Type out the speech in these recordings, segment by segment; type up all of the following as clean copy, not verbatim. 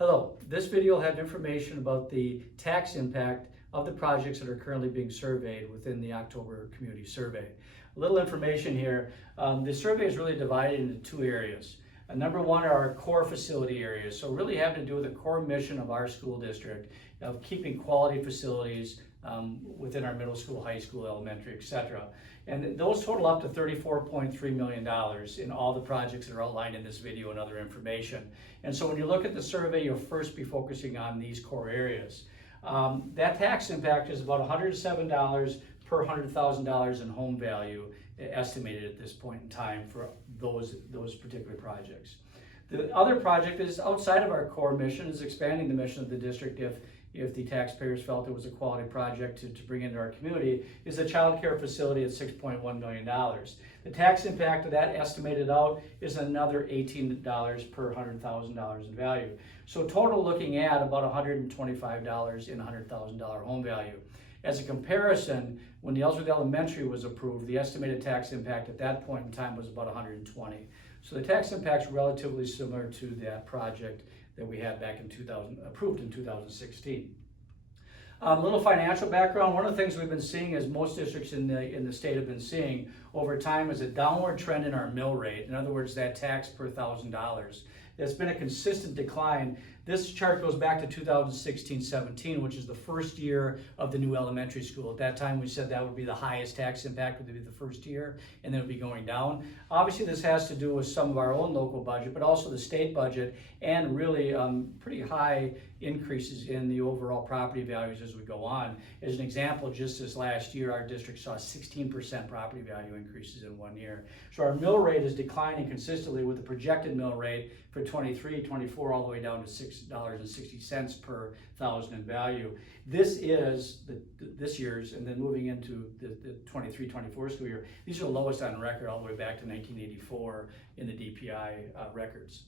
Hello, this video will have information about the tax impact of the projects that are currently being surveyed within the October community survey. A little information here. The survey is really divided into two areas. Number one are our core facility areas, so really having to do with the core mission of our school district of keeping quality facilities within our middle school, high school, elementary, etc. And those total up to $34.3 million in all the projects that are outlined in this video and other information. And so when you look at the survey, you'll first be focusing on these core areas. That tax impact is about $107 per $100,000 in home value estimated at this point in time for those particular projects. The other project is outside of our core mission, is expanding the mission of the district if the taxpayers felt it was a quality project to bring into our community, is a child care facility at $6.1 million. The tax impact of that estimated out is another $18 per $100,000 in value. So total looking at about $125 in $100,000 home value. As a comparison, when the Ellsworth Elementary was approved, the estimated tax impact at that point in time was about $120. So the tax impact is relatively similar to that project that we had back in approved in 2016. A little financial background. One of the things we've been seeing, as most districts in the state have been seeing over time, is a downward trend in our mill rate. In other words, that tax per $1,000. There's been a consistent decline. This chart goes back to 2016-17, which is the first year of the new elementary school. At that time, we said that would be the highest tax impact, would be the first year, and then it would be going down. Obviously, this has to do with some of our own local budget, but also the state budget, and really pretty high increases in the overall property values as we go on. As an example, just this last year, our district saw 16% property value increases in 1 year. So our mill rate is declining consistently with the projected mill rate for 23, 24, all the way down to $6.60 per thousand in value. This is this year's, and then moving into the 23-24 school year, these are the lowest on record all the way back to 1984 in the DPI records.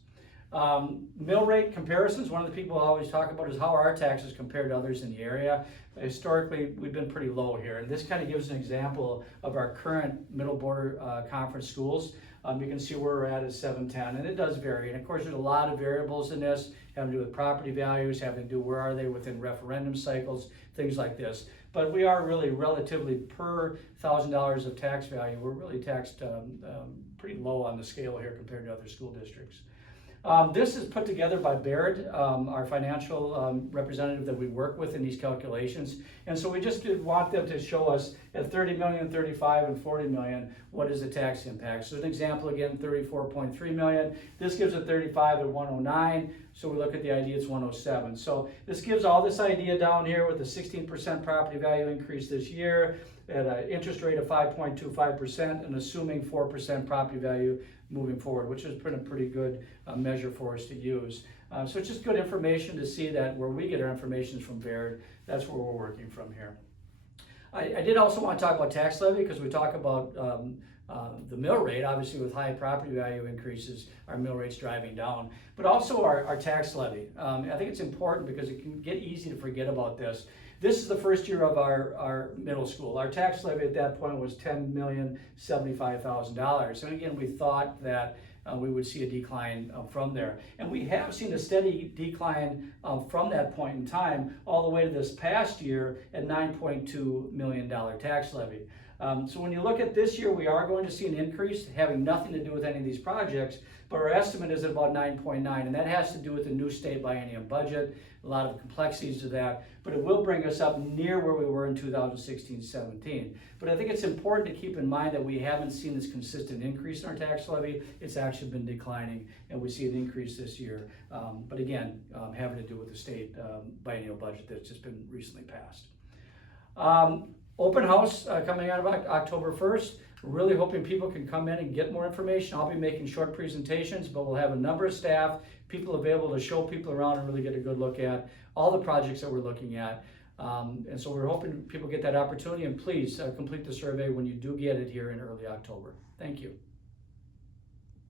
Mill rate comparisons, one of the people always talk about is how are our taxes compared to others in the area. Historically, we've been pretty low here, and this kind of gives an example of our current middle border conference schools. You can see where we're at is 710, and it does vary. And of course, there's a lot of variables in this, having to do with property values, having to do where are they within referendum cycles, things like this. But we are really relatively per $1,000 of tax value, we're really taxed pretty low on the scale here compared to other school districts. This is put together by Baird, our financial representative that we work with in these calculations. And so we just want them to show us at 30 million, 35, and 40 million, what is the tax impact. So an example, again, 34.3 million. This gives a 35 at 109. So we look at the idea, it's 107. So this gives all this idea down here with a 16% property value increase this year at an interest rate of 5.25% and assuming 4% property value moving forward, which has been a pretty good measure for us to use. So it's just good information to see that where we get our information is from Baird. That's where we're working from here. I did also want to talk about tax levy because we talk about the mill rate. Obviously, with high property value increases, our mill rate's driving down, but also our tax levy. I think it's important because it can get easy to forget about this. This is the first year of our middle school. Our tax levy at that point was $10,075,000. And again, we thought that we would see a decline from there. And we have seen a steady decline from that point in time all the way to this past year at $9.2 million tax levy. So when you look at this year, we are going to see an increase having nothing to do with any of these projects, but our estimate is at about 9.9, and that has to do with the new state biennium budget, a lot of complexities to that, but it will bring us up near where we were in 2016-17. But I think it's important to keep in mind that we haven't seen this consistent increase in our tax levy. It's actually been declining, and we see an increase this year. But again, having to do with the state biennial budget that's just been recently passed. Open house coming out of October 1st. Really hoping people can come in and get more information. I'll be making short presentations, but we'll have a number of staff, people available to show people around and really get a good look at all the projects that we're looking at. And so we're hoping people get that opportunity, and please complete the survey when you do get it here in early October. Thank you.